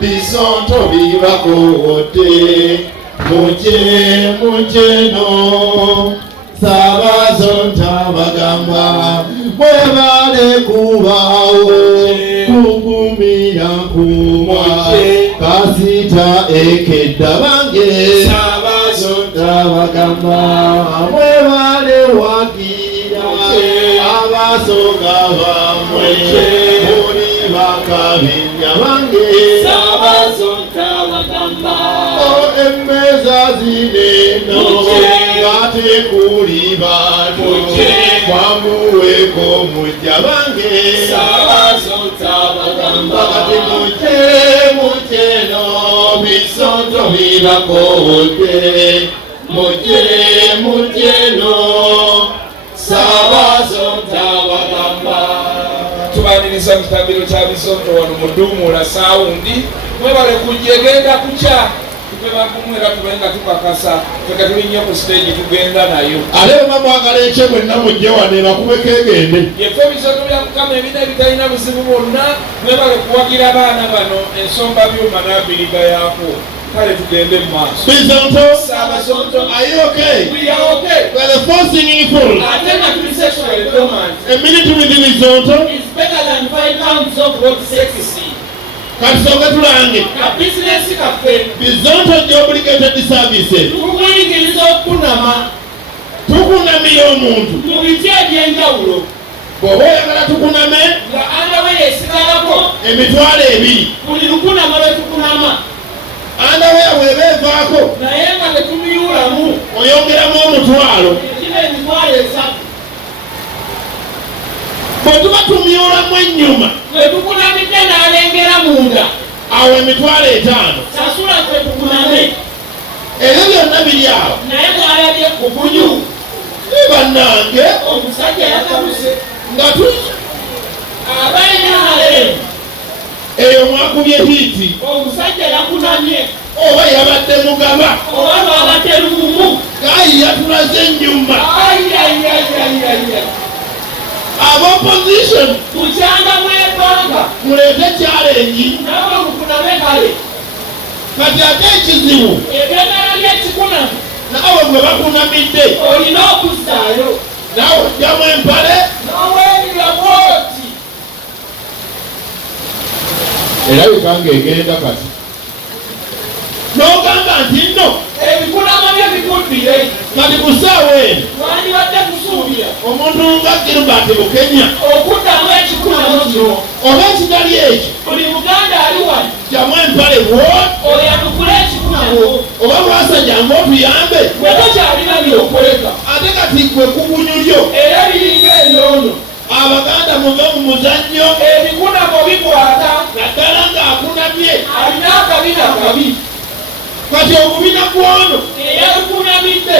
Bizonto bibakote muje no Sabazonta bagamba mwebale kubawo kukumira kumwa kasita ekedda bange Sabazonta bagamba mwebale wakira abasoga bamwe muri bakabinya bange Sabazonta bagamba emmeza zineno ngate kuli bantu kwamuweko mujja bange Sabazonta bagamba kati muje no Bizonto bibakote muje no Sabazonta bagamba. Tubaniriza mu kitambiro kya Bizonto wano muduumula saawundi mwebale kujegenda kuca tugenda kumwera tubenga tukakasa tweka tulinnya ku stage tugenda nayo ate bamwagala ekye mwenna mujje wano bakubeko egende yeffe Bizonto bya Mukama ebina bitalina buzibu bwonna mwebale kuwagira abaana bano ensomba byuma n'abiriga yaako kale tugende mu maaso. Bizonto, Sabazonto, are you okay? We are okay. Well, the first singing full. Atena to be sexually dormant. A minute with Bizonto is better than 5 pounds of road sexy. Kasoka tulange. Na business cafe. Bizonto obligated services. Tukuyingiriza okunama. Tukunamira omuntu. Mu biti eby'enjawulo. Bw'oba oyagala tukuname. Nga andawe yesigalako. Emitwalo 2. Buli lukunama lwe tukunama. Andaweya bw'eba evaako. Naye nga tetumiyulamu. Oyongeramu omutwalo. Kiba emitwalo 3. Bwe tuba tumyulamu ennyuma. Bwe tukunamidde n'alengera munda. Awo emitwalo 5. Sasula twe tukuname. Ebyo byonna biri awo. Naye mwalabye ku bunyu. Bannange omusajja yakaluse nga tuyi abainaale eyo mwakubye hiiti omusajja yakunamye oba yabadde mugaba oba lwabadde lumu gayi yatulaze ennyumba ab'opposition kukyanga mwebanga muleete challenge nawe mukuname kale kati ate ekizibu ebyagala by'ekikunamu naawe gwe bakunamidde olina okuzzaayo naawe ojjamu empale n'oweerira bwoti erabika ng'egenda kati n'ogamba nti nno ebikunama bye bikuddire kati ku ssaawa eno wandibadde kusuubira omuntu nga Gilbert Bukenya okuddamu ekikunamo kino oba ekitali ekyo buli muganda ali wano jamu empale oyanukule ekikunamo oba lwasajjanga otuyambe bwe tokyalina byokwega ate kati gwe kugunyulyo era biringa ebyono abaganda muve mu muzannyo ebikunamo bikwata naddala ng'akunamye alina akabina kabi kati ogubina gwono eyakunamidde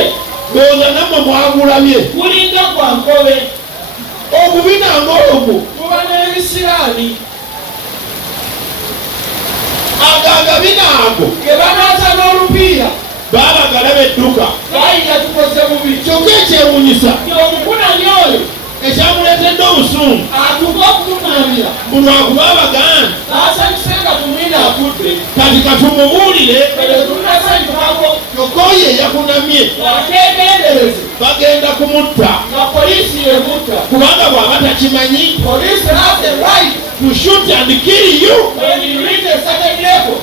ndowooza nammwe mwagulabye gulinga gwa nkobe ogubina ng'ogwo kuba n'ebisiraani agagabina ago ge banaata n'olupiira baabagala bedduka gaayira tukoze bubi kyokka ekyewunyisa omukunamya oyo ekyamuleetedde obusungu atuka okukunamira buno akuba abaganda baasanyuse nga tumwina akudde kati katumubuulire eyo tunasanyukako kyokka oyo eyakunamye wakegendereze bagenda kumutta nga poliisi emutta kubanga bw'aba takimanyi poliisi has a right to shoot and kill you. when you reach a certain level.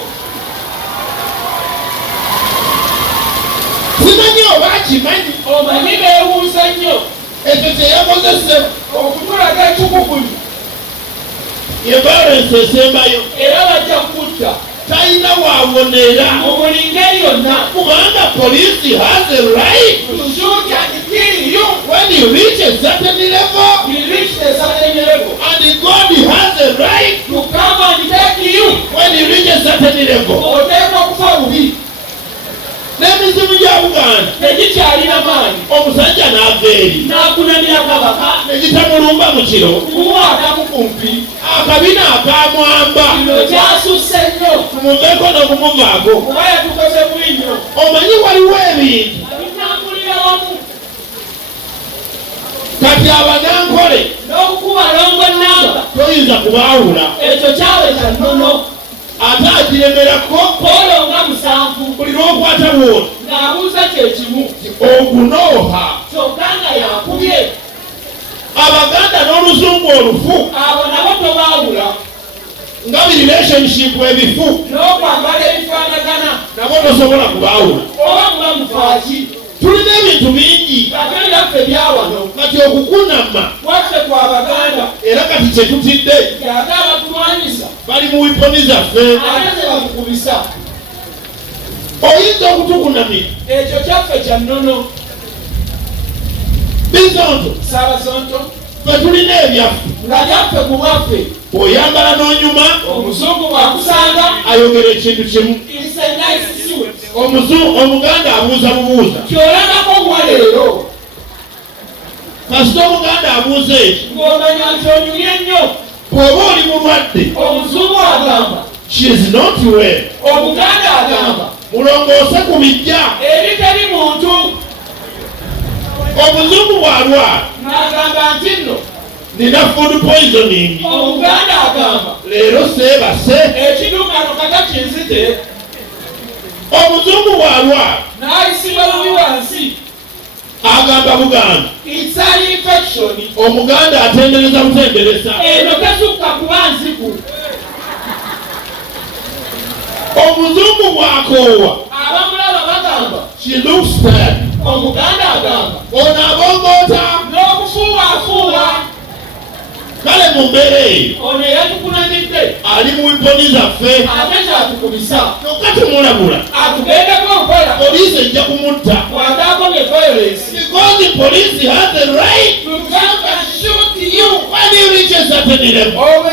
Simanyi oba akimanyi Omanyi beewuuza nnyo ekyo kyeyakozesemu okutulaga ekikukunyi ye violence esembayo era bajja kutta talina waabonera mu buli ngeri yonna kubanga police has a right to shoot and kill you when you reach a certain level you reach a certain level and God has a right to come and take you when you reach a certain level. oteekwa kufa bubi n'emizimu gya Buganda tegikyalina maanyi omusajja n'ava eri n'akunamira kabaka ne gitamulumba mu kiro kumuwaatamu kumpi akabina akamwamba kino kyasusse nnyo kumuveeko n'okumuvaako kuba yatukoze bubi nnyo omanyi waliwo ebintu ebitambulira wamu kati abanankole n'okukuba longo namba toyinza kubaawula ekyo kyawe kya nnono ate agiremerako Polo nga musanvu buli lw'okwata bwoti ng'abuuza kyekimu ogunooha. kyokka nga yakubye. Abaganda n'oluzungu olufu Abo nabo tobaawula. nga bi relationship ebifu N'okwambala ebifaanagana nabo tosobola kubaawula. oba muba mufaaki. Tulina ebintu bingi Baganda byaffe byawano kati okukunama waffe kwa Baganda era kati kyetutidde ate abatulwanyisa bali mu wiponi zaffe. ate tebakukubisa. Oyinza okutukunamira Ekyo kyaffe kya nnono. Bizonto Saabazonto ffe tulina ebyaffe. nga byaffe ku bwaffe. Oyambala n'onyuma Omuzungu bw'akusanga ayogera ekintu kimu. it's a nice suit. Omuganda abuuza bubuuza. Kyolabako gwa leero Kasita Omuganda abuuza ekyo ng'omanya nti onyumye nnyo. bw'oba oli mulwadde Omuzungu agamba, she is not well. Omuganda agamba Mulongoose ku bijja. ebitali muntu. Omuzungu bw'alwala N'agamba nti nno. nina food poisoning. Omuganda agamba Leero seebase. ekidukano kata kinzite. Omuzungu bw'alwala N'ayisibwa bubi wansi. agamba Buganda. It's an infection. Omuganda atendereza butendereza. Eno tesukka kuba nziku. Omuzungu bw'akoowa Abamulaba bagamba she looks bad. Omuganda agamba Ono abongoota. n'okufuuwaafuuwa. Kale mu mbeera eyo Ono eyatukunamidde ali mu wiponi zaffe. ate kyatukubisa. Kyokka tumulabula. Atugendeko nkola Poliisi ejja kumutta. bw'atakomye violence. Because the police has the right To come and shoot you. when he reaches certain level. Oba